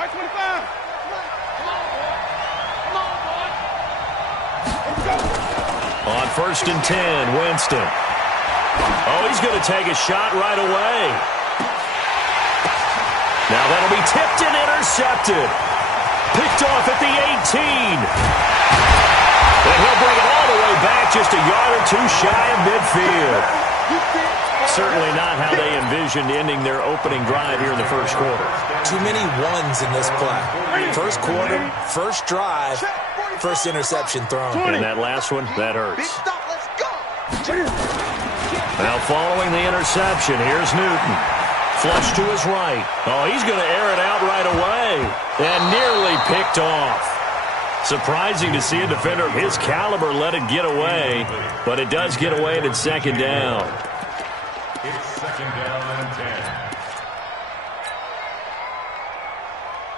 White 25. On 1st and 10, Winston. Oh, he's going to take a shot right away. Now that'll be tipped and intercepted. Picked off at the 18. And he'll bring it all the way back just a yard or two shy of midfield. Certainly not how they envisioned ending their opening drive here in the first quarter. Too many ones in this play. First quarter, first drive, first interception thrown. And that last one, that hurts. Now following the interception, here's Newton. Flush to his right. Oh, he's going to air it out right away. And nearly picked off. Surprising to see a defender of his caliber let it get away. But it does get away and it's second down. It's second down and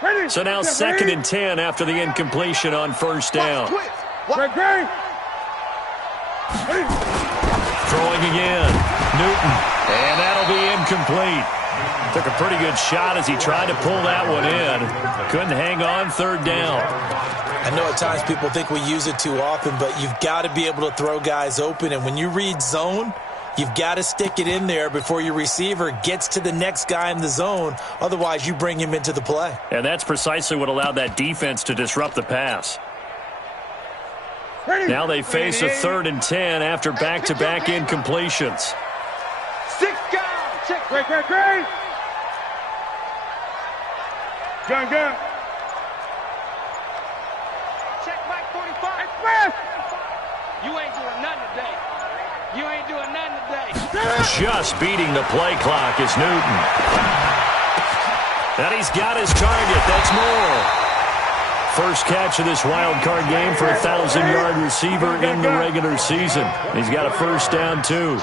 10. So now second and 10 after the incompletion on first down. Throwing again. Newton. And that'll be incomplete. Took a pretty good shot as he tried to pull that one in. Couldn't hang on, third down. I know at times people think we use it too often, but you've got to be able to throw guys open. And when you read zone, you've got to stick it in there before your receiver gets to the next guy in the zone. Otherwise, you bring him into the play. And that's precisely what allowed that defense to disrupt the pass. Now they face a 3rd and 10 after back-to-back incompletions. 6 guys. Check. Great. Gun. Check back 45. Express. You ain't doing nothing today. Just beating the play clock is Newton. And he's got his target. That's more. First catch of this wild card game for a 1,000-yard receiver in the regular season. He's got a first down, too.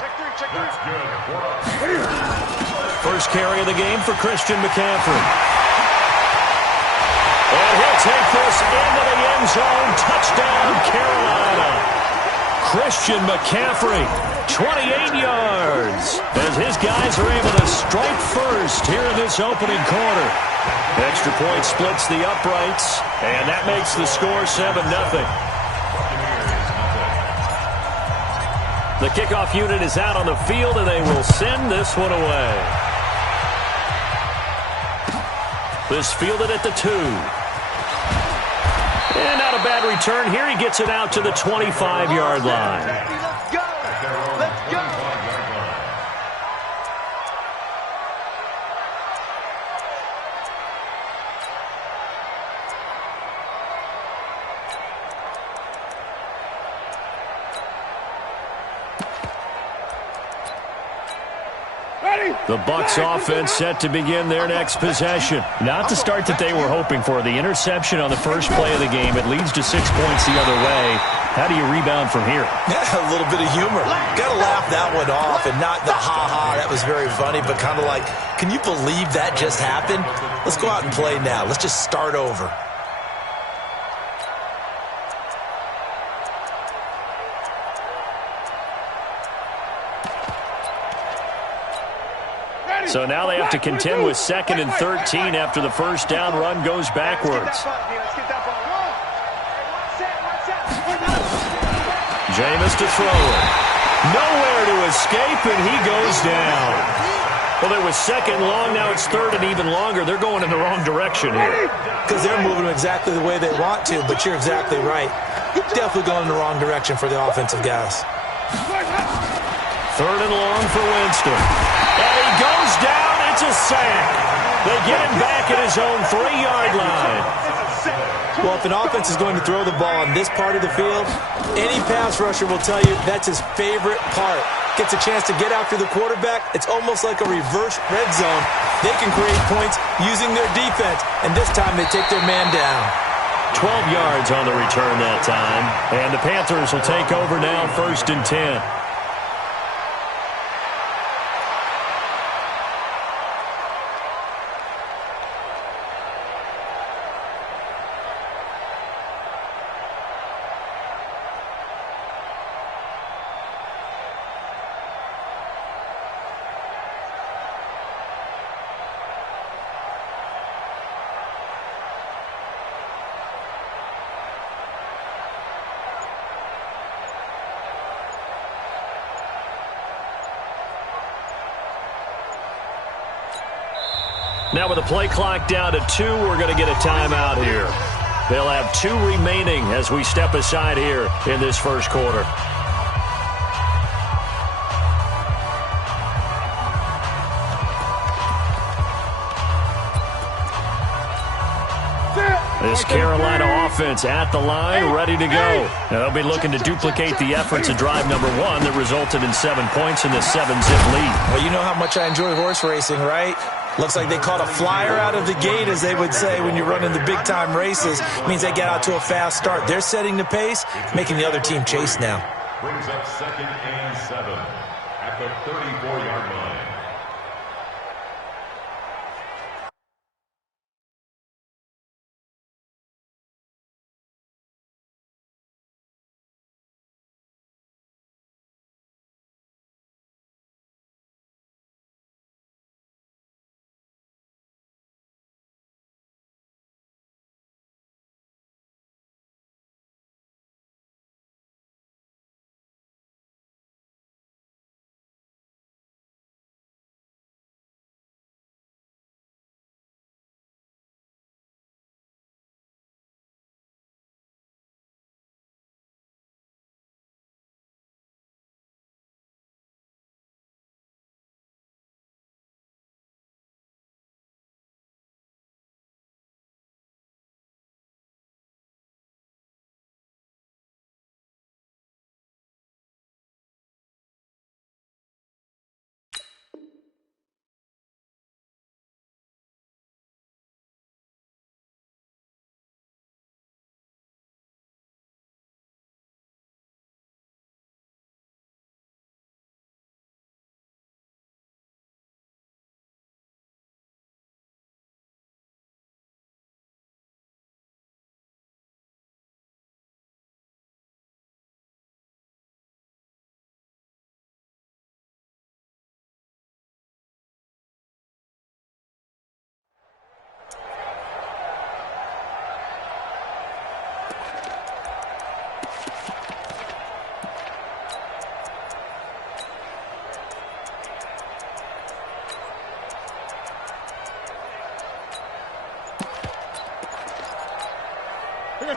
First carry of the game for Christian McCaffrey. And he'll take this into the end zone. Touchdown, Carolina. Christian McCaffrey, 28 yards, as his guys are able to strike first here in this opening quarter. Extra point splits the uprights, and that makes the score 7-0. The kickoff unit is out on the field, and they will send this one away. This fielded at the 2. And not a bad return here. He gets it out to the 25-yard line. Let's go. The Bucs offense set to begin their next possession. Not the start that they were hoping for. The interception on the first play of the game. It leads to 6 points the other way. How do you rebound from here? Yeah, a little bit of humor. Got to laugh that one off and not the ha-ha. That was very funny, but kind of like, can you believe that just happened? Let's go out and play now. Let's just start over. So now they have to contend with 2nd and 13 after the first down run goes backwards. Jameis to throw it. Nowhere to escape, and he goes down. Well, it was 2nd long, now it's 3rd and even longer. They're going in the wrong direction here. Because they're moving exactly the way they want to, but you're exactly right. Definitely going in the wrong direction for the offensive guys. 3rd and long for Winston. And he goes down. It's a sack. They get him back at his own 3-yard line. Well, if an offense is going to throw the ball on this part of the field, any pass rusher will tell you that's his favorite part. Gets a chance to get after the quarterback. It's almost like a reverse red zone. They can create points using their defense, and this time they take their man down. 12 yards on the return that time. And the Panthers will take over now, 1st and 10. Now with the play clock down to 2, we're going to get a timeout here. They'll have 2 remaining as we step aside here in this first quarter. This Carolina offense at the line, ready to go. Now they'll be looking to duplicate the efforts of drive number 1 that resulted in 7 points in the 7-zip lead. Well, you know how much I enjoy horse racing, right? Looks like they caught a flyer out of the gate, as they would say when you're running the big-time races. It means they get out to a fast start. They're setting the pace, making the other team chase now. Brings up 2nd and 7 at the 34-yard line.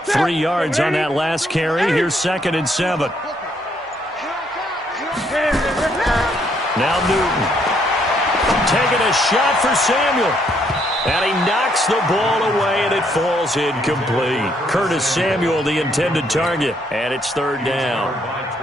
Three yards on that last carry. Here's 2nd and 7. Now Newton. Taking a shot for Samuel. And he knocks the ball away, and it falls incomplete. Curtis Samuel, the intended target. And it's 3rd down.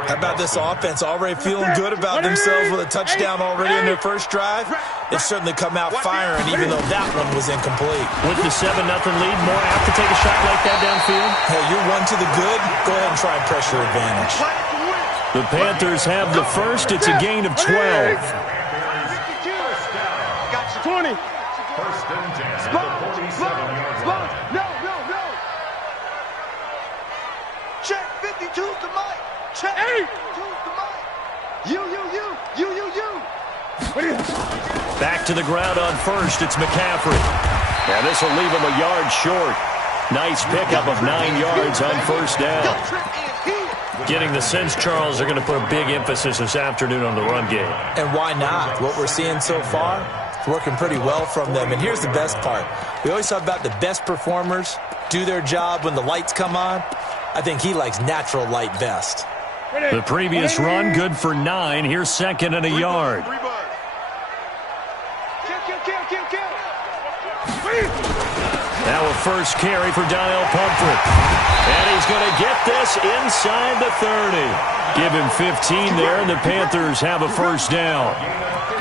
How about this offense already feeling good about themselves with a touchdown already in their first drive? They've certainly come out firing, even though that one was incomplete. With the 7-0 lead, more apt to take a shot like that downfield? Hey, you're 1 to the good. Go ahead and try and pressure advantage. The Panthers have the first. It's a gain of 12. Got you 20. 1st and 10 at the 47-yard line. No. Check 52's the mic. Check 52's the mic. You. Back to the ground on first. It's McCaffrey. Now this will leave him a yard short. Nice pickup of 9 yards on 1st down. Getting the sense, Charles, they're going to put a big emphasis this afternoon on the run game. And why not? What we're seeing so far, it's working pretty well from them. And here's the best part. We always talk about the best performers do their job when the lights come on. I think he likes natural light best. The previous run, good for 9. Here's 2nd and a yard. Now a first carry for Donnell Pumphrey. And he's going to get this inside the 30. Give him 15 there, and the Panthers have a 1st down.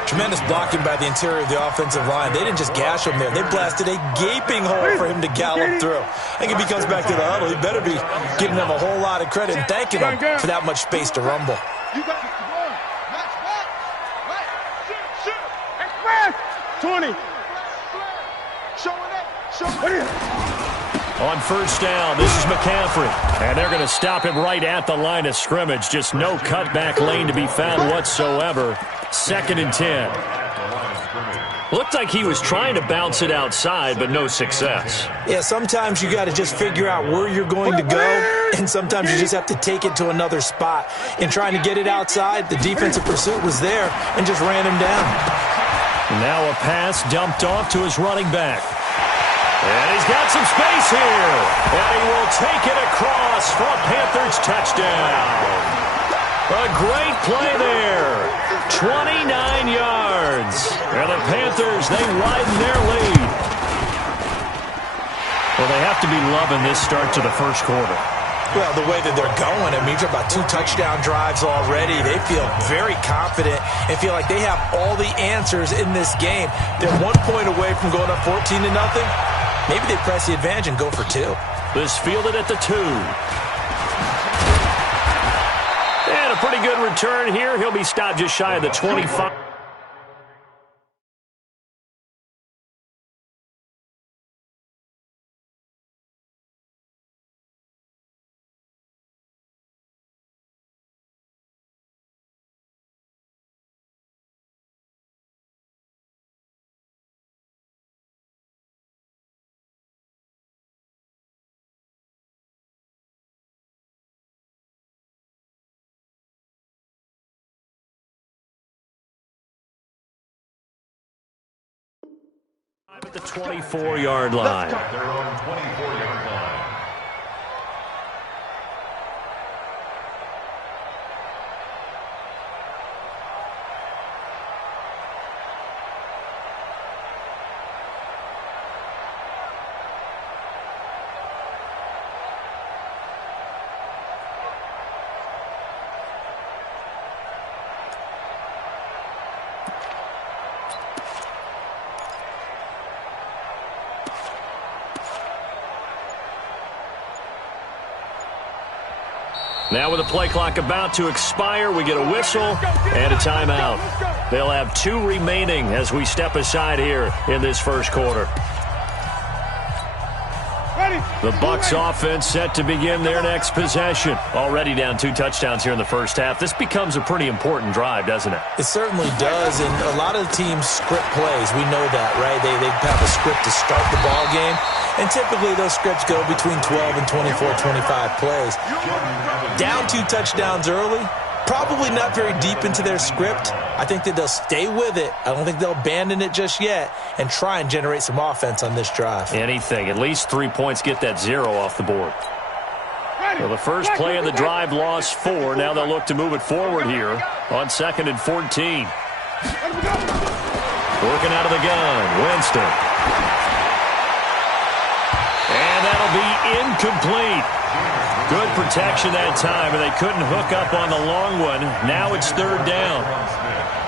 Tremendous blocking by the interior of the offensive line. They didn't just gash him there. They blasted a gaping hole for him to gallop through. I think if he comes back to the huddle, he better be giving them a whole lot of credit and thanking them for that much space to rumble. You got it. 20. On 1st down, this is McCaffrey. And they're going to stop him right at the line of scrimmage. Just no cutback lane to be found whatsoever. 2nd and 10. Looked like he was trying to bounce it outside, but no success. Yeah, sometimes you got to just figure out where you're going to go, and sometimes you just have to take it to another spot. In trying to get it outside, the defensive pursuit was there and just ran him down. And now a pass dumped off to his running back. And he's got some space here. And he will take it across for a Panthers touchdown. A great play there. 29 yards. And the Panthers, they widen their lead. Well, they have to be loving this start to the first quarter. Well, the way that they're going, I mean, you're about 2 touchdown drives already. They feel very confident and feel like they have all the answers in this game. They're 1 point away from going up 14-0. Maybe they press the advantage and go for 2. This fielded at the 2. And a pretty good return here. He'll be stopped just shy of the 25. At the 24-yard line. Their own 24-yard line. Now with the play clock about to expire, we get a whistle and a timeout. They'll have 2 remaining as we step aside here in this first quarter. The Bucs offense set to begin their next possession. Already down 2 touchdowns here in the first half. This becomes a pretty important drive, doesn't it? It certainly does, and a lot of the teams script plays. We know that, right? They have a script to start the ball game, and typically those scripts go between 12 and 24, 25 plays. Down 2 touchdowns early, probably not very deep into their script. I think that they'll stay with it. I don't think they'll abandon it just yet and try and generate some offense on this drive. Anything. At least 3 points, get that 0 off the board. Well, the first play of the drive lost 4. Now they'll look to move it forward here on 2nd and 14. Working out of the gun, Winston. And that'll be incomplete. Good protection that time, and they couldn't hook up on the long one. Now it's 3rd down.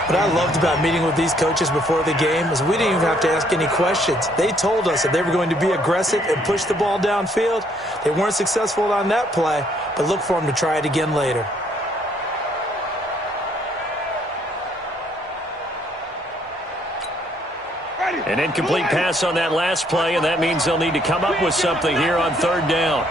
What I loved about meeting with these coaches before the game is we didn't even have to ask any questions. They told us that they were going to be aggressive and push the ball downfield. They weren't successful on that play, but look for them to try it again later. An incomplete pass on that last play, and that means they'll need to come up with something here on 3rd down.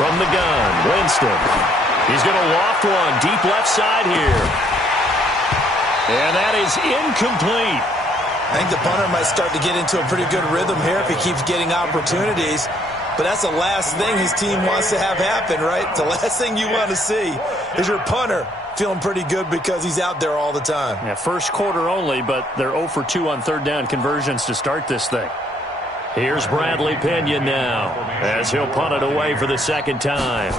From the gun, Winston. He's going to loft one deep left side here. And that is incomplete. I think the punter might start to get into a pretty good rhythm here if he keeps getting opportunities. But that's the last thing his team wants to have happen, right? The last thing you want to see is your punter feeling pretty good because he's out there all the time. Yeah, first quarter only, but they're 0 for 2 on 3rd down conversions to start this thing. Here's Bradley Pinion now as he'll punt it away for the 2nd time.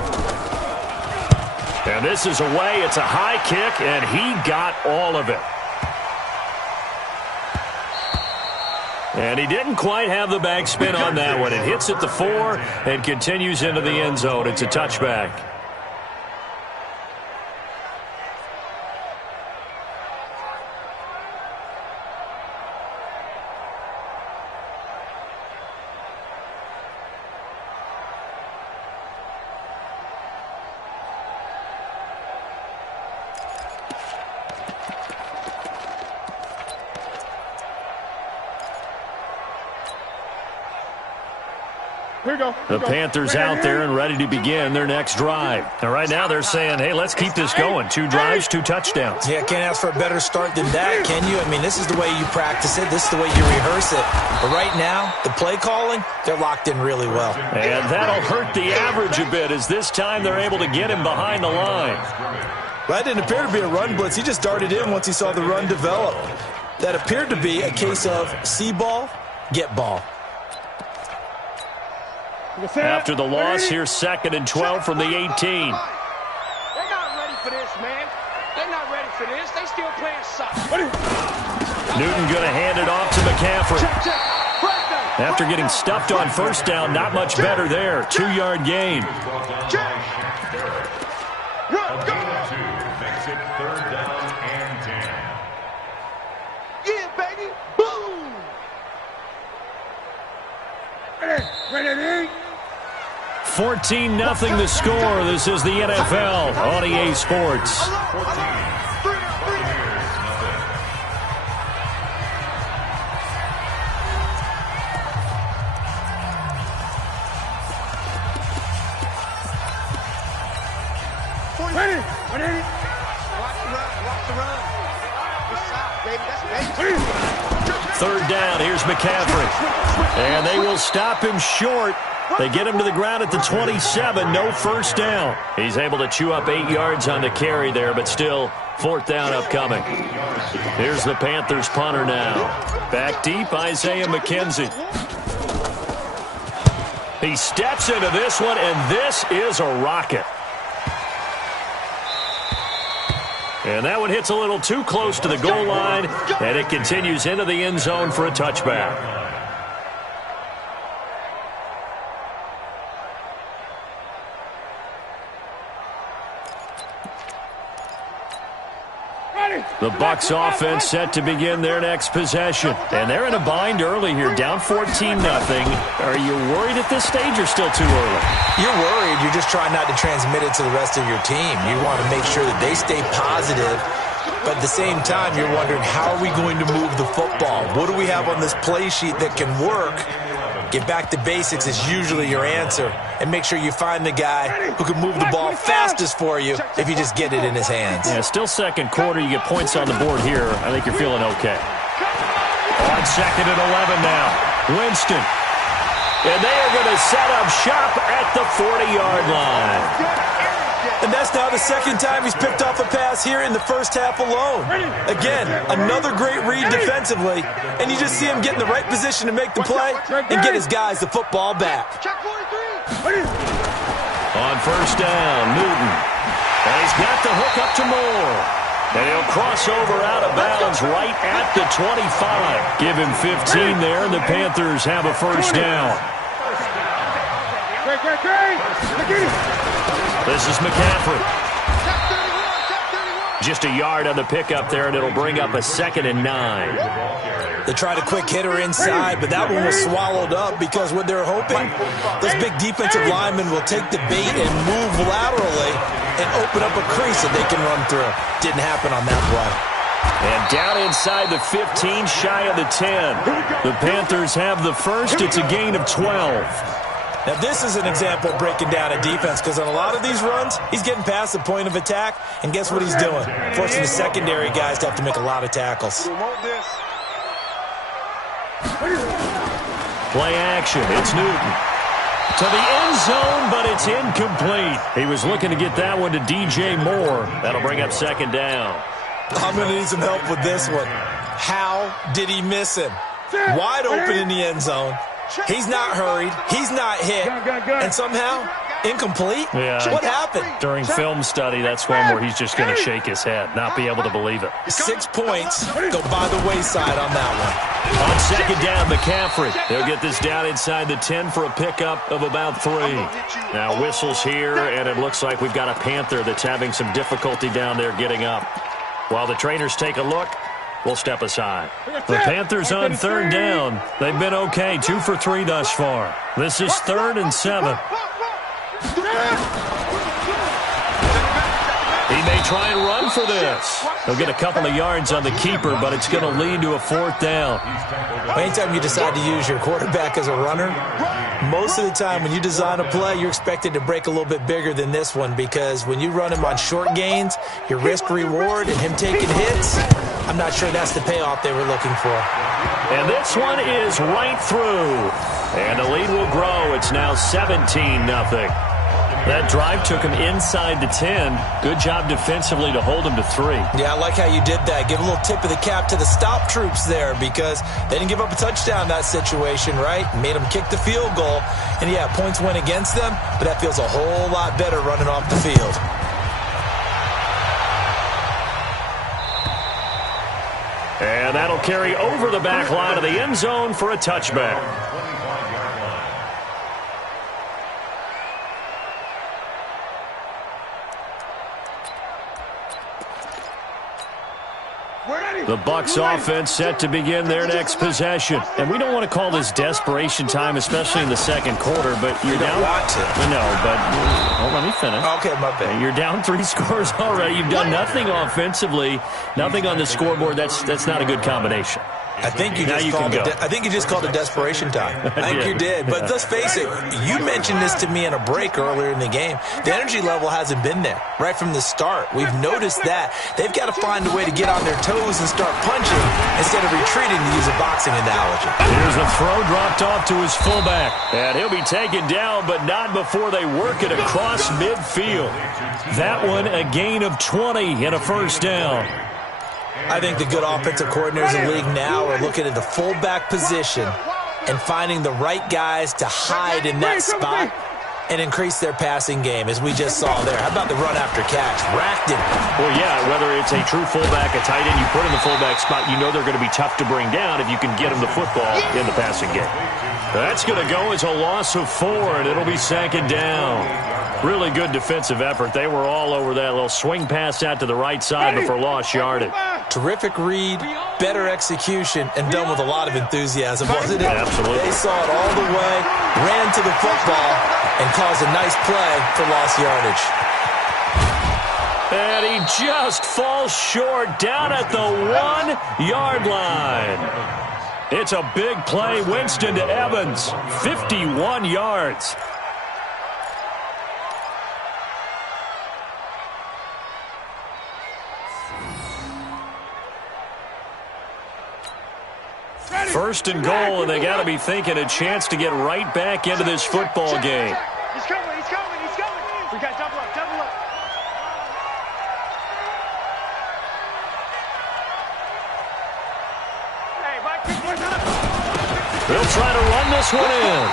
And this is away. It's a high kick, and he got all of it. And he didn't quite have the backspin on that one. It hits at the 4 and continues into the end zone. It's a touchback. The Panthers out there and ready to begin their next drive. And right now they're saying, hey, let's keep this going. 2 drives, 2 touchdowns. Yeah, can't ask for a better start than that, can you? I mean, this is the way you practice it. This is the way you rehearse it. But right now, the play calling, they're locked in really well. And that'll hurt the average a bit as this time they're able to get him behind the line. That didn't appear to be a run blitz. He just darted in once he saw the run develop. That appeared to be a case of see ball, get ball. After the loss, here's 2nd and 12 from the 18. They're not ready for this, man. They're not ready for this. They still playing soccer. Newton going to hand it off to McCaffrey. After getting stuffed on first down, not much better there. 2-yard gain. Makes it 3rd down and 10. Yeah, baby. Boom. 14-0 the score. This is the NFL on EA Sports. Third down, here's McCaffrey. And they will stop him short. They get him to the ground at the 27, no first down. He's able to chew up 8 yards on the carry there, but still 4th down upcoming. Here's the Panthers punter now. Back deep, Isaiah McKenzie. He steps into this one, and this is a rocket. And that one hits a little too close to the goal line, and it continues into the end zone for a touchback. The Bucs offense set to begin their next possession. And they're in a bind early here, down 14-0. Are you worried at this stage or still too early? You're worried. You're just trying not to transmit it to the rest of your team. You want to make sure that they stay positive. But at the same time, you're wondering, how are we going to move the football? What do we have on this play sheet that can work? Get back to basics is usually your answer. And make sure you find the guy who can move the ball fastest for you if you just get it in his hands. Yeah, still second quarter. You get points on the board here. I think you're feeling okay. On 2nd and 11 now. Winston. And they are going to set up shop at the 40-yard line. And that's now the 2nd time he's picked off a pass here in the first half alone. Again, another great read defensively, and you just see him get in the right position to make the play and get his guys the football back. On first down, Newton. And he's got the hook up to Moore. And he'll cross over out of bounds right at the 25. Give him 15 there, and the Panthers have a first down. This is McCaffrey. Just a yard on the pickup there, and it'll bring up a 2nd and 9. They tried a quick hitter inside, but that one was swallowed up because what they're hoping, those big defensive linemen will take the bait and move laterally and open up a crease that they can run through. Didn't happen on that play. And down inside the 15, shy of the 10. The Panthers have the first. It's a gain of 12. Now, this is an example of breaking down a defense because on a lot of these runs, he's getting past the point of attack, and guess what he's doing? Forcing the secondary guys to have to make a lot of tackles. Play action. It's Newton. To the end zone, but it's incomplete. He was looking to get that one to DJ Moore. That'll bring up 2nd down. I'm going to need some help with this one. How did he miss him? Wide open in the end zone. He's not hurried. He's not hit. And somehow, incomplete? Yeah. What happened? During film study, that's one where he's just going to shake his head, not be able to believe it. 6 points go by the wayside on that one. On 2nd down, McCaffrey. They'll get this down inside the 10 for a pickup of about 3. Now whistles here, and it looks like we've got a Panther that's having some difficulty down there getting up. While the trainers take a look, we'll step aside. The Panthers on 3rd down. They've been okay, 2 for 3 thus far. This is 3rd and 7. He may he try and run for this? He'll get a couple of yards on the keeper, but it's going to lead to a 4th down. Anytime you decide to use your quarterback as a runner, most of the time when you design a play, you're expected to break a little bit bigger than this one, because when you run him on short gains, your risk-reward and him taking hits, I'm not sure that's the payoff they were looking for. And this one is right through. And the lead will grow. It's now 17-0. That drive took him inside the 10. Good job defensively to hold him to 3. Yeah, I like how you did that. Give a little tip of the cap to the stop troops there, because they didn't give up a touchdown in that situation, right? Made them kick the field goal. And, yeah, points went against them, but that feels a whole lot better running off the field. And that'll carry over the back line of the end zone for a touchback. The Bucs offense set to begin their next possession. And we don't want to call this desperation time, especially in the second quarter, but you're down. You don't want to. No, but let me finish. Okay, my bad. You're down 3 scores already. You've done nothing offensively, nothing on the scoreboard. That's not a good combination. I think you just called it desperation time. I think you did. But let's face it, you mentioned this to me in a break earlier in the game. The energy level hasn't been there right from the start. We've noticed that. They've got to find a way to get on their toes and start punching instead of retreating, to use a boxing analogy. Here's a throw dropped off to his fullback. And he'll be taken down, but not before they work it across midfield. That one a gain of 20 and a 1st down. I think the good offensive coordinators in the league now are looking at the fullback position and finding the right guys to hide in that spot and increase their passing game, as we just saw there. How about the run after catch? Racked him. Well, yeah, whether it's a true fullback, a tight end, you put in the fullback spot, you know they're going to be tough to bring down if you can get them the football in the passing game. That's going to go as a loss of 4, and it'll be 2nd down. Really good defensive effort. They were all over that little swing pass out to the right side before lost yardage. Terrific read, better execution, and done with a lot of enthusiasm, wasn't it? Absolutely. They saw it all the way, ran to the football, and caused a nice play for lost yardage. And he just falls short down at the 1-yard line. It's a big play. Winston to Evans, 51 yards. First and goal, and they got to be thinking a chance to get right back into this football game. He's coming. We got double up. They'll try to run this one in.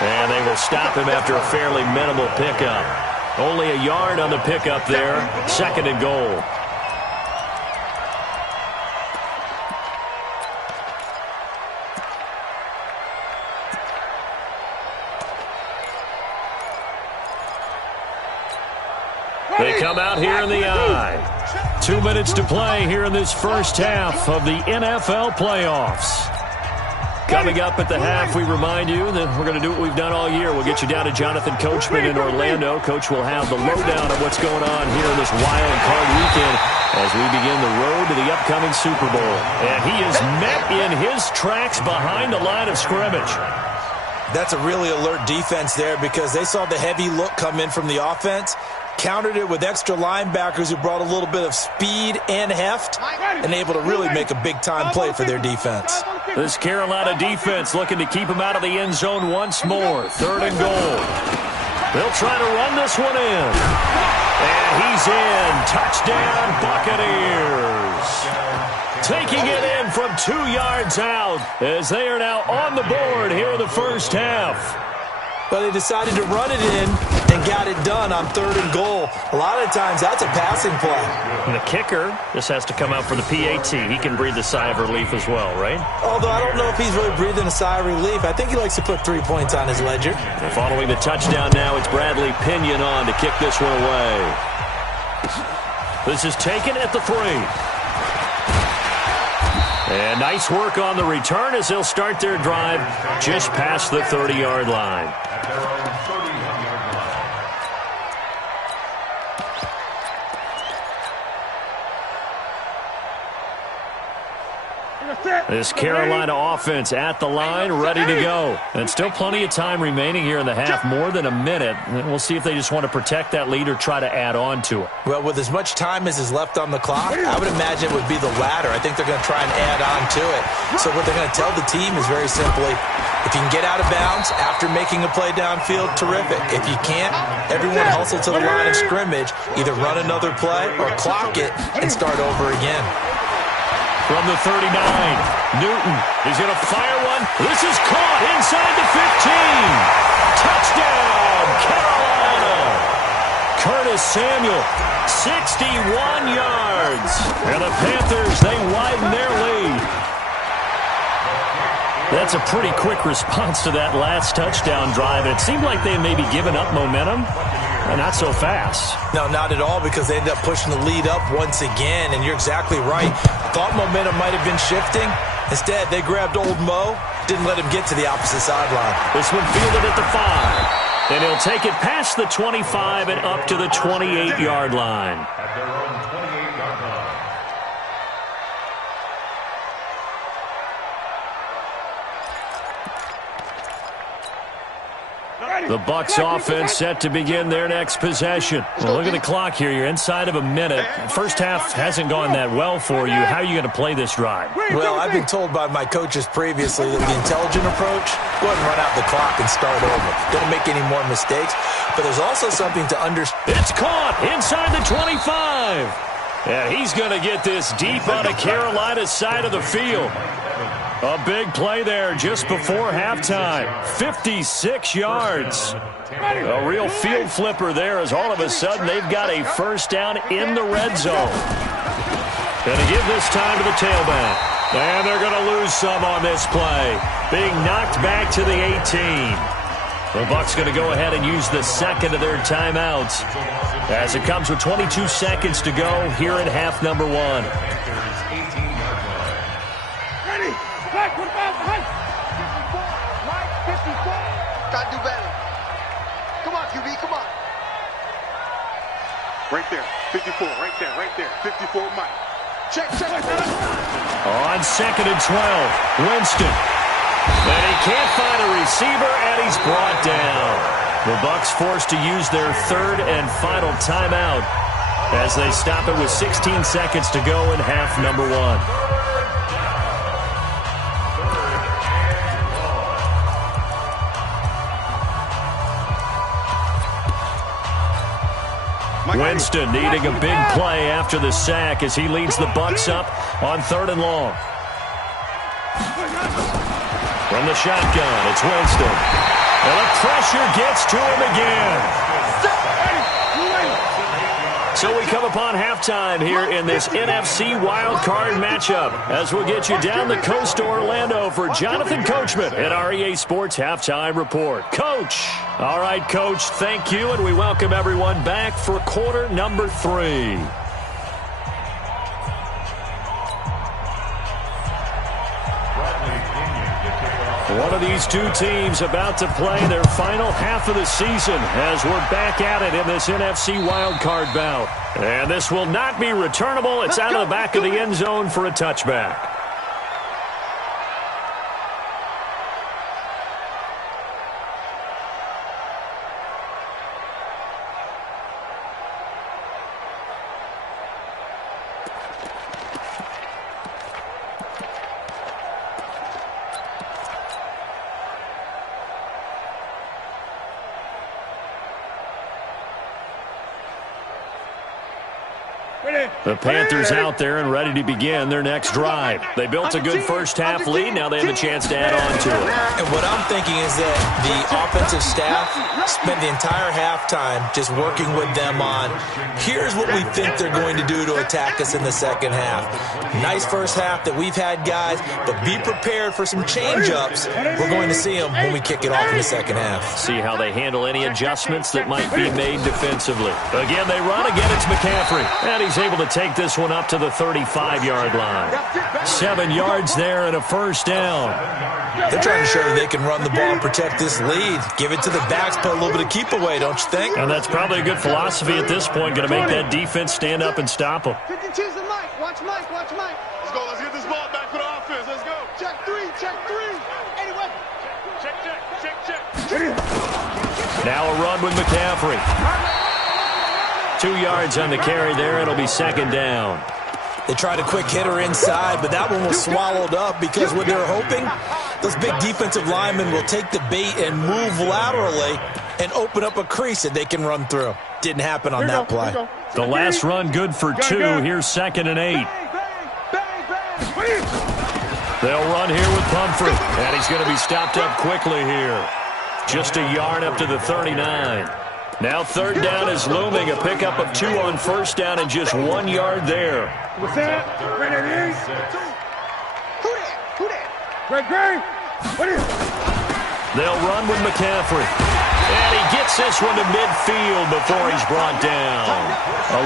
And they will stop him after a fairly minimal pickup. Only a yard on the pickup there. 2nd and goal. They come out here in the I. 2 minutes to play here in this first half of the NFL playoffs. Coming up at the half, we remind you that we're going to do what we've done all year. We'll get you down to Jonathan Coachman in Orlando. Coach will have the lowdown of what's going on here in this wild card weekend as we begin the road to the upcoming Super Bowl. And he is met in his tracks behind the line of scrimmage. That's a really alert defense there, because they saw the heavy look come in from the offense, countered it with extra linebackers who brought a little bit of speed and heft, and able to really make a big-time play for their defense. This Carolina defense looking to keep him out of the end zone once more. 3rd and goal. They'll try to run this one in. And he's in. Touchdown, Buccaneers. Taking it in from 2 yards out as they are now on the board here in the first half. But they decided to run it in and got it done on 3rd and goal. A lot of times that's a passing play. And the kicker, this has to come out for the PAT. He can breathe a sigh of relief as well, right? Although I don't know if he's really breathing a sigh of relief. I think he likes to put 3 points on his ledger. And following the touchdown now, it's Bradley Pinion on to kick this one away. This is taken at the 3. And nice work on the return as they'll start their drive just past the 30-yard line. This Carolina offense at the line, ready to go. And still plenty of time remaining here in the half, more than a minute. We'll see if they just want to protect that lead or try to add on to it. Well, with as much time as is left on the clock, I would imagine it would be the latter. I think they're going to try and add on to it. So what they're going to tell the team is very simply, if you can get out of bounds after making a play downfield, terrific. If you can't, everyone hustle to the line of scrimmage, either run another play or clock it and start over again. From the 39, Newton, he's going to fire one. This is caught inside the 15. Touchdown, Carolina. Curtis Samuel, 61 yards. And the Panthers, they widen their lead. That's a pretty quick response to that last touchdown drive. It seemed like they had maybe given up momentum. Not so fast. No, not at all, because they ended up pushing the lead up once again, and you're exactly right. Thought momentum might have been shifting. Instead, they grabbed old Mo, didn't let him get to the opposite sideline. This one fielded at the 5, and he'll take it past the 25 and up to the 28-yard line. At their own 28-yard line. The Bucs offense set to begin their next possession. Well, look at the clock here. You're inside of a minute. First half hasn't gone that well for you. How are you going to play this drive? Well, I've been told by my coaches previously that the intelligent approach, go ahead and run out the clock and start over. Don't make any more mistakes. But there's also something to understand. It's caught inside the 25. Yeah, he's going to get this deep on the Carolina's side of the field. A big play there just before halftime. 56 yards. A real field flipper there, as all of a sudden they've got a first down in the red zone. Going to give this time to the tailback. And they're going to lose some on this play. Being knocked back to the 18. The Bucs going to go ahead and use the second of their timeouts, as it comes with 22 seconds to go here in half number 1. Gotta do better. Come on, QB, come on. Right there, 54, right there, 54, Mike. Check. On second and 12, Winston. And he can't find a receiver, and he's brought down. The Bucs forced to use their third and final timeout as they stop it with 16 seconds to go in half number 1. Winston needing a big play after the sack as he leads the Bucs up on 3rd and long. From the shotgun, it's Winston. And the pressure gets to him again. So we come upon halftime here in this NFC wildcard matchup as we'll get you down the coast to Orlando for Jonathan Coachman at our EA Sports Halftime Report. Coach. All right, Coach, thank you, and we welcome everyone back for quarter number 3. One of these two teams about to play their final half of the season as we're back at it in this NFC wildcard bout. And this will not be returnable. It's out of the back of the end zone for a touchback. The Panthers out there and ready to begin their next drive. They built a good first half lead. Now they have a chance to add on to it. And what I'm thinking is that the offensive staff spent the entire halftime just working with them on, here's what we think they're going to do to attack us in the second half. Nice first half that we've had, guys, but be prepared for some change-ups. We're going to see them when we kick it off in the second half. See how they handle any adjustments that might be made defensively. Again, they run. Again, it's McCaffrey. And he's able to take this one up to the 35-yard line. 7 yards there and a first down. They're trying to show that they can run the ball and protect this lead. Give it to the backs, put a little bit of keep away, don't you think? And that's probably a good philosophy at this point. Going to make that defense stand up and stop them. 52's the Mike. Watch Mike. Let's go. Let's get this ball back for the offense. Let's go. Now a run with McCaffrey. 2 yards on the carry there. It'll be second down. They tried a quick hitter inside, but that one was swallowed up because what they're hoping, those big defensive linemen will take the bait and move laterally and open up a crease that they can run through. Didn't happen on that play. The last run good for 2. Here's 2nd and 8. They'll run here with Pumphrey, and he's going to be stopped up quickly here. Just a yard up to the 39. Now 3rd down is looming, a pickup of 2 on 1st down and just 1 yard there. What's that? Who that? Greg. What is it? They'll run with McCaffrey. And he gets this one to midfield before he's brought down.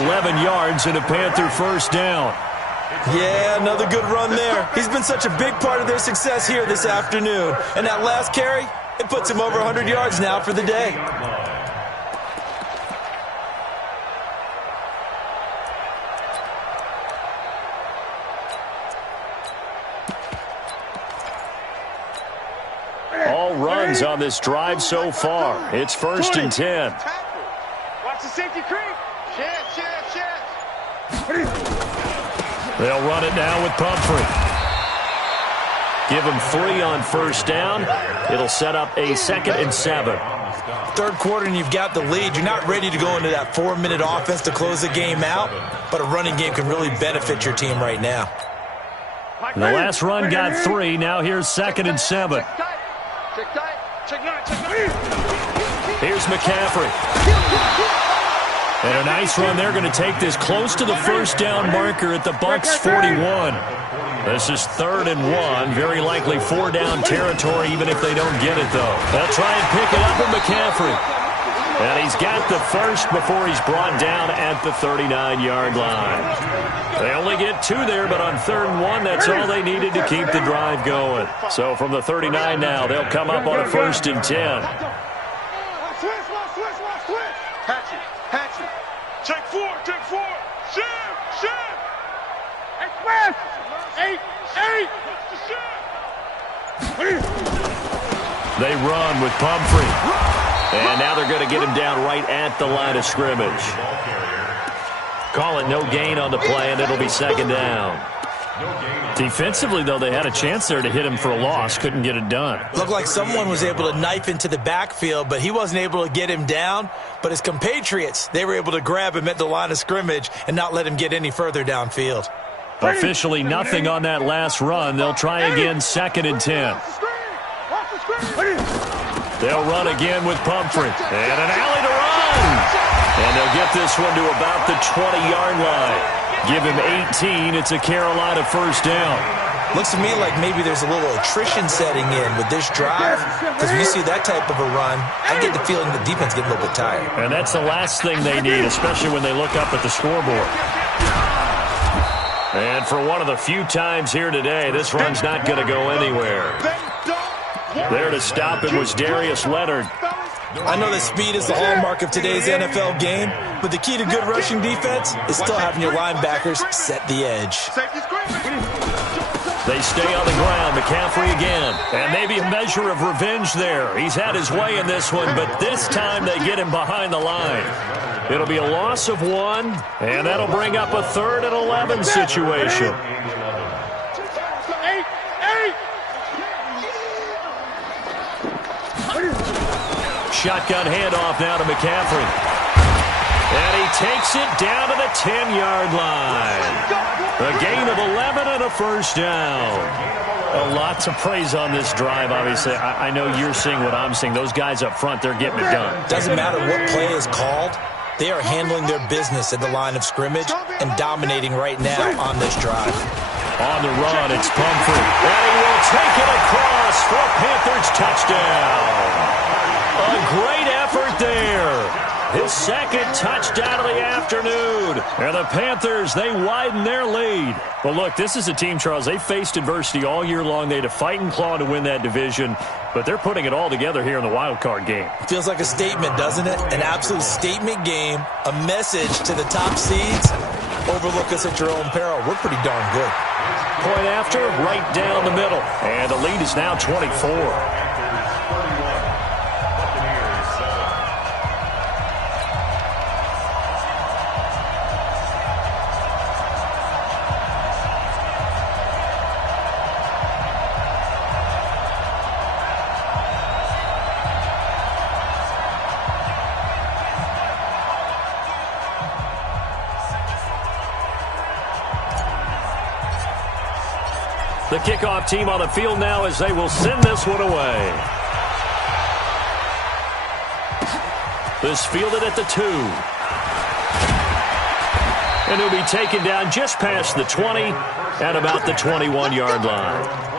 11 yards and a Panther 1st down. Yeah, another good run there. He's been such a big part of their success here this afternoon. And that last carry, it puts him over 100 yards now for the day. All runs on this drive so far. It's 1st and 10. Watch the safety creep. Shit. They'll run it now with Pumphrey. Give him 3 on 1st down. It'll set up a 2nd and 7. 3rd quarter and you've got the lead. You're not ready to go into that 4-minute offense to close the game out, but a running game can really benefit your team right now. The last run got 3. Now here's 2nd and 7. Here's McCaffrey. And a nice run. They're going to take this close to the 1st down marker at the Bucs 41. This is 3rd and 1. Very likely 4 down territory even if they don't get it, though. They'll try and pick it up with McCaffrey. And he's got the first before he's brought down at the 39-yard line. They only get 2 there, but on 3rd and 1, that's all they needed to keep the drive going. So from the 39 now, they'll come up on a 1st and 10. Hatchet. Take 4. Shim. Express. 8. They run with Pumphrey. And now they're going to get him down right at the line of scrimmage. Call it no gain on the play, and it'll be 2nd down. Defensively, though, they had a chance there to hit him for a loss. Couldn't get it done. Looked like someone was able to knife into the backfield, but he wasn't able to get him down. But his compatriots, they were able to grab him at the line of scrimmage and not let him get any further downfield. Officially nothing on that last run. They'll try again, 2nd and 10. They'll run again with Pumphrey. And an alley to run. And they'll get this one to about the 20-yard line. Give him 18. It's a Carolina 1st down. Looks to me like maybe there's a little attrition setting in with this drive. Because when you see that type of a run, I get the feeling the defense getting a little bit tired. And that's the last thing they need, especially when they look up at the scoreboard. And for one of the few times here today, this run's not going to go anywhere. There to stop it was Darius Leonard. I know that speed is the hallmark of today's NFL game, but the key to good rushing defense is still having your linebackers set the edge. They stay on the ground. McCaffrey again. And maybe a measure of revenge there. He's had his way in this one, but this time they get him behind the line. It'll be a loss of 1, and that'll bring up a 3rd and 11 situation. Shotgun handoff now to McCaffrey. And he takes it down to the 10-yard line. A gain of 11 and a 1st down. A lot to praise on this drive, obviously. I know you're seeing what I'm seeing. Those guys up front, they're getting it done. Doesn't matter what play is called. They are handling their business at the line of scrimmage and dominating right now on this drive. On the run, it's Pumphrey. And he will take it across for a Panthers touchdown. A great effort there. His 2nd touchdown of the afternoon. And the Panthers, they widen their lead. But look, this is a team, Charles, they faced adversity all year long. They had to fight and claw to win that division. But they're putting it all together here in the wild card game. Feels like a statement, doesn't it? An absolute statement game. A message to the top seeds. Overlook us at your own peril. We're pretty darn good. Point after, right down the middle. And the lead is now 24. The kickoff team on the field now as they will send this one away. This fielded at the 2. And he'll be taken down just past the 20 at about the 21-yard line.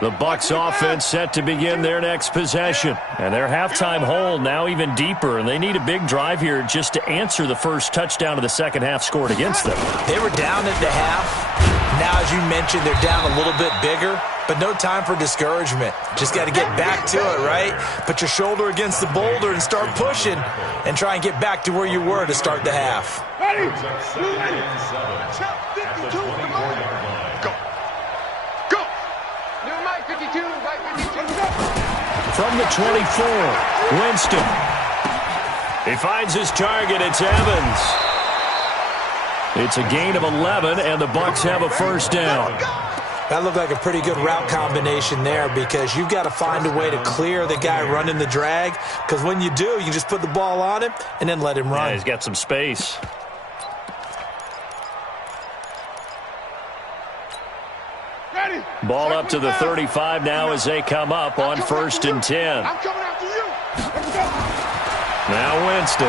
The Bucs offense set to begin their next possession. And their halftime hole now even deeper, and they need a big drive here just to answer the first touchdown of the second half scored against them. They were down at the half. Now, as you mentioned, they're down a little bit bigger, but no time for discouragement. Just got to get back to it, right? Put your shoulder against the boulder and start pushing and try and get back to where you were to start the half. Ready? From the 24, Winston. He finds his target. It's Evans. It's a gain of 11, and the Bucs have a first down. That looked like a pretty good route combination there because you've got to find a way to clear the guy running the drag, because when you do, you just put the ball on him and then let him run. Yeah, he's got some space. Ball up to the 35 now as they come up on 1st and 10. I'm coming after you. Now Winston.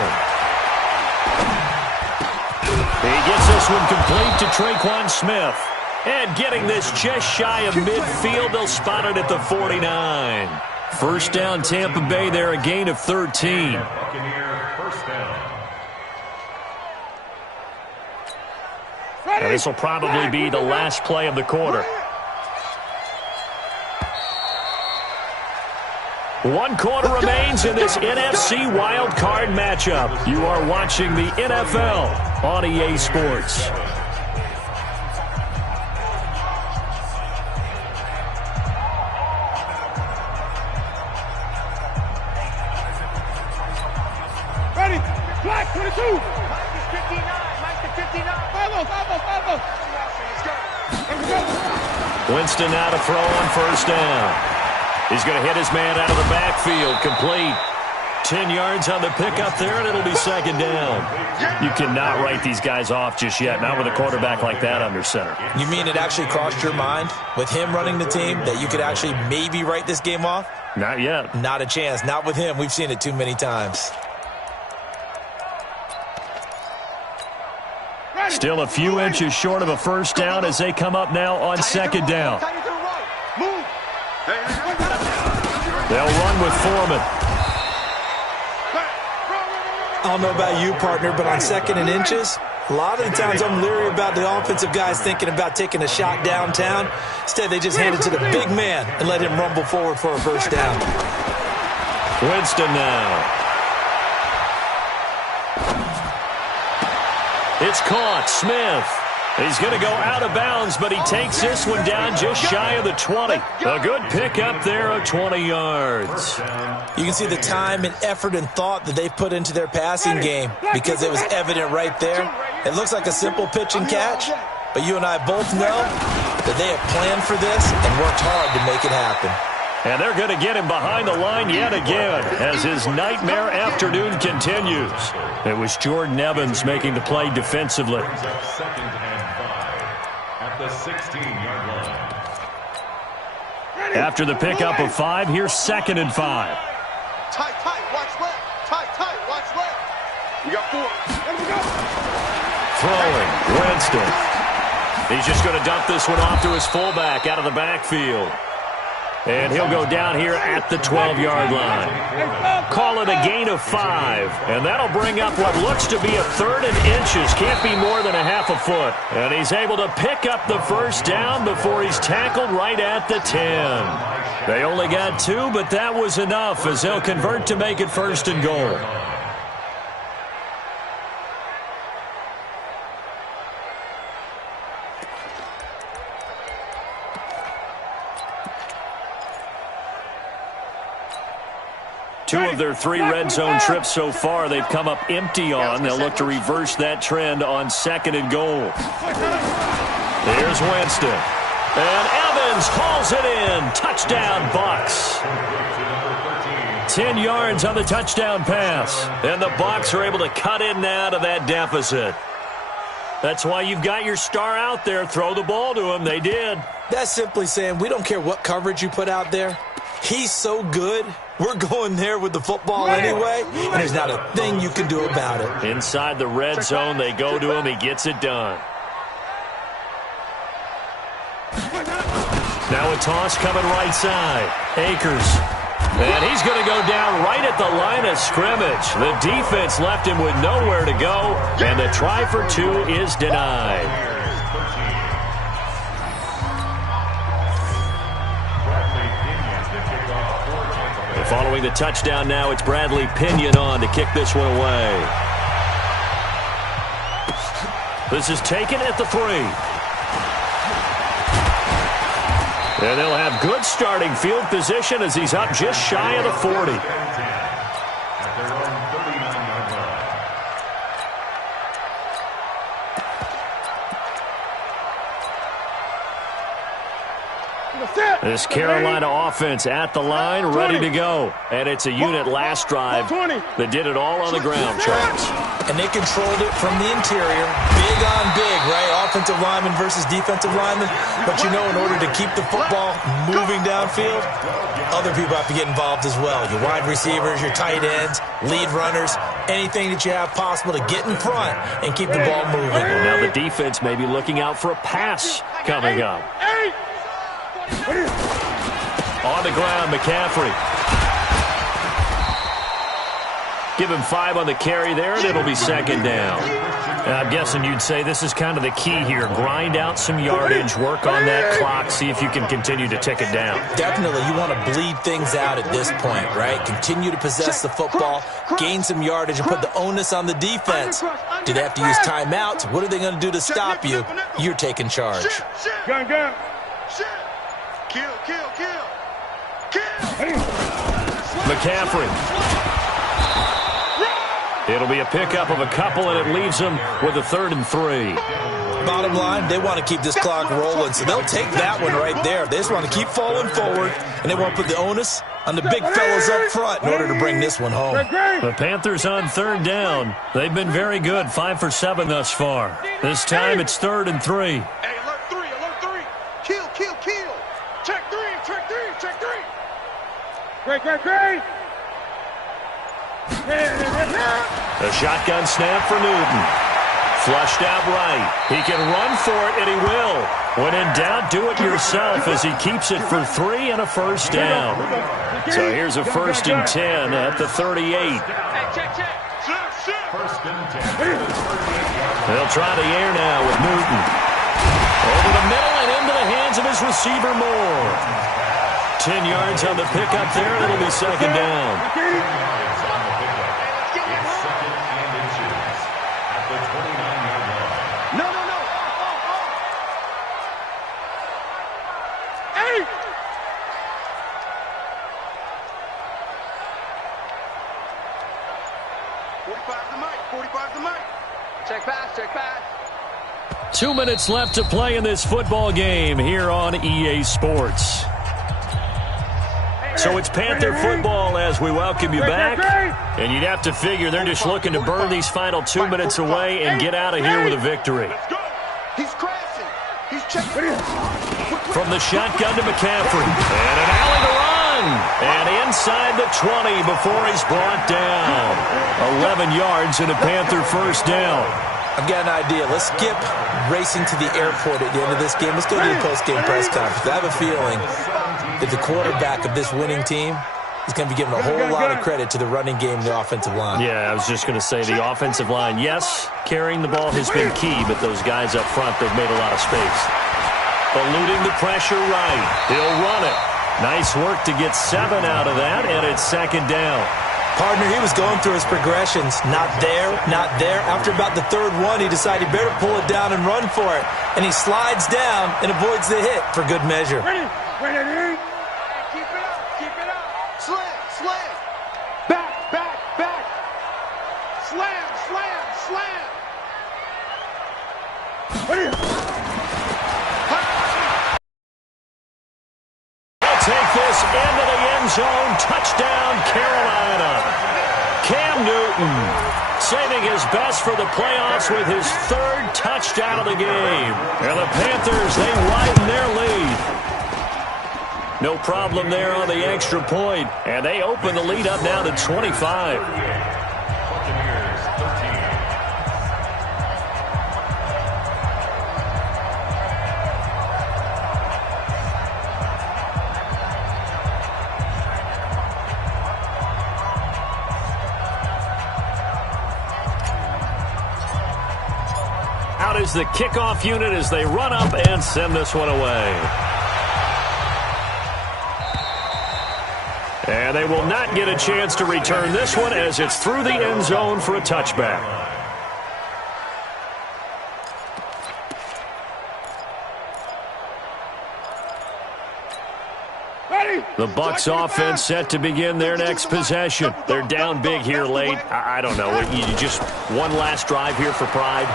He gets this one complete to Traquan Smith. And getting this just shy of midfield, they'll spot it at the 49. First down Tampa Bay there, a gain of 13. Now, this will probably be the last play of the quarter. One quarter remains in this NFC Wild Card matchup. You are watching the NFL on EA Sports. Ready? Black 22. Mike is 59. Mike is 59. Follow. Let's go. Winston now to throw on first down. He's going to hit his man out of the backfield. Complete. 10 yards on the pickup there, and it'll be second down. You cannot write these guys off just yet, not with a quarterback like that under center. You mean it actually crossed your mind with him running the team that you could actually maybe write this game off? Not yet. Not a chance. Not with him. We've seen it too many times. Still a few inches short of a first down as they come up now on second down. They'll run with Foreman. I don't know about you, partner, but on second and inches, a lot of the times I'm leery about the offensive guys thinking about taking a shot downtown. Instead, they just hand it to the big man and let him rumble forward for a first down. Winston now. It's caught. Smith. He's going to go out of bounds, but he takes this one down just shy of the 20. A good pickup there of 20 yards. You can see the time and effort and thought that they put into their passing game because it was evident right there. It looks like a simple pitch and catch, but you and I both know that they have planned for this and worked hard to make it happen. And they're going to get him behind the line yet again as his nightmare afternoon continues. It was Jordan Evans making the play defensively. Second and 5 at the 16-yard line. After the pickup of 5, here's second and 5. Tight, watch left. Tight, watch left. We got 4. Let me go. Throwing, Winston. He's just going to dump this one off to his fullback out of the backfield. And he'll go down here at the 12-yard line. Call it a gain of 5. And that'll bring up what looks to be a third and inches. Can't be more than a half a foot. And he's able to pick up the first down before he's tackled right at the 10. They only got 2, but that was enough as they'll convert to make it first and goal. their 3 red zone trips so far, they've come up empty on. They'll look to reverse that trend on 2nd and goal. Here's Winston. And Evans hauls it in. Touchdown, Bucs. 10 yards on the touchdown pass. And the Bucs are able to cut in now to that deficit. That's why you've got your star out there. Throw the ball to him. They did. That's simply saying we don't care what coverage you put out there. He's so good, we're going there with the football anyway, and there's not a thing you can do about it. Inside the red zone, they go to him. He gets it done. Now a toss coming right side. Akers. And he's going to go down right at the line of scrimmage. The defense left him with nowhere to go, and the try for 2 is denied. Following the touchdown now, it's Bradley Pinion on to kick this one away. This is taken at the 3. And they'll have good starting field position as he's up just shy of the 40. This Carolina offense at the line, ready to go. And it's a unit last drive that did it all on the ground, Charles. And they controlled it from the interior. Big on big, right? Offensive lineman versus defensive lineman. But, you know, in order to keep the football moving downfield, other people have to get involved as well. Your wide receivers, your tight ends, lead runners, anything that you have possible to get in front and keep the ball moving. And now the defense may be looking out for a pass coming up. On the ground, McCaffrey. Give him 5 on the carry there, and it'll be 2nd down. And I'm guessing you'd say this is kind of the key here. Grind out some yardage, work on that clock, see if you can continue to tick it down. Definitely. You want to bleed things out at this point, right? Continue to possess the football, gain some yardage, and put the onus on the defense. Do they have to use timeouts? What are they going to do to stop you? You're taking charge. Gun. Kill. McCaffrey. It'll be a pickup of a couple, and it leaves them with a 3rd and 3. Bottom line, they want to keep this clock rolling, so they'll take that one right there. They just want to keep falling forward, and they want to put the onus on the big fellas up front in order to bring this one home. The Panthers on 3rd down. They've been very good, 5 for 7 thus far. This time it's 3rd and 3. Hey, alert 3. Kill. Check 3. Great. A shotgun snap for Newton. Flushed out right. He can run for it, and he will. When in doubt, do it yourself as he keeps it for 3 and a 1st down. So here's a 1st and 10 at the 38. Check. 1st and 10. They'll try the air now with Newton. Over the middle and into the hands of his receiver Moore. 10 yards on the pickup there, and it'll be 2nd down. Check pass. 2 minutes left to play in this football game here on EA Sports. So it's Panther football as we welcome you back. And you'd have to figure they're just looking to burn these final 2 minutes away and get out of here with a victory. He's crashing. He's checking. From the shotgun to McCaffrey. And an alley to run. And inside the 20 before he's brought down. 11 yards and a Panther 1st down. I've got an idea. Let's skip racing to the airport at the end of this game. Let's go to the post-game press conference. I have a feeling that the quarterback of this winning team is going to be given a whole lot of credit to the running game and the offensive line. Yeah, I was just going to say the offensive line. Yes, carrying the ball has been key, but those guys up front, they've made a lot of space. Eluding the pressure right. He'll run it. Nice work to get 7 out of that, and it's 2nd down. Partner, he was going through his progressions. Not there. After about the 3rd one, he decided he better pull it down and run for it. And he slides down and avoids the hit for good measure. Ready. Keep it up. Sling. Back. Slam, slam, slam. They'll take this into the end zone. Touchdown, Carolina. Cam Newton saving his best for the playoffs with his third touchdown of the game. And the Panthers, they widen their lead. No problem there on the extra point. And they open the lead up now to 25. Out is the kickoff unit as they run up and send this one away. And they will not get a chance to return this one as it's through the end zone for a touchback. The Bucs offense set to begin their next possession. They're down big here late. I don't know. You just one last drive here for pride.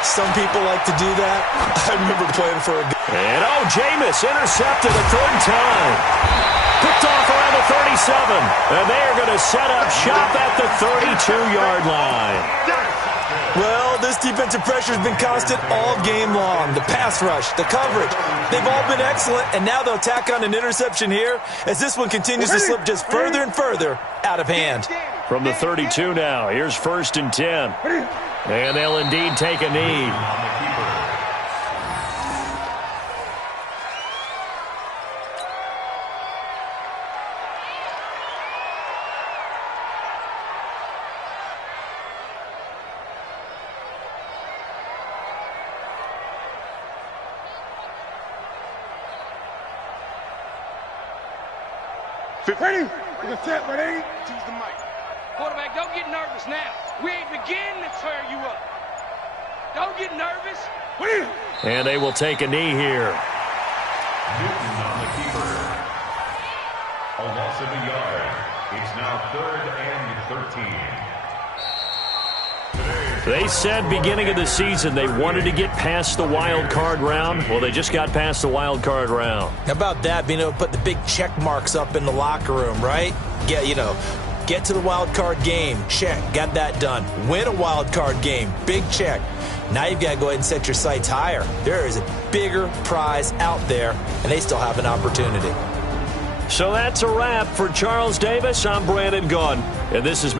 Some people like to do that. I remember playing for a... And Jameis intercepted a third time. Picked off around the 37. And they are going to set up shop at the 32-yard line. Well, this defensive pressure has been constant all game long. The pass rush, the coverage, they've all been excellent, and now they'll tack on an interception here as this one continues to slip just further and further out of hand. From the 32 now, here's 1st and 10. And they'll indeed take a knee. Ready? We're set, ready? Choose the mic. Quarterback, don't get nervous now. We ain't beginning to tear you up. Don't get nervous. And they will take a knee here. Newton on the keeper. A loss of a yard. It's now 3rd and 13. They said beginning of the season they wanted to get past the wild card round. Well, they just got past the wild card round. How about that, being able to put the big check marks up in the locker room, right? Yeah, get to the wild card game. Check. Got that done. Win a wild card game. Big check. Now you've got to go ahead and set your sights higher. There is a bigger prize out there, and they still have an opportunity. So that's a wrap for Charles Davis. I'm Brandon Gaudin, and this has been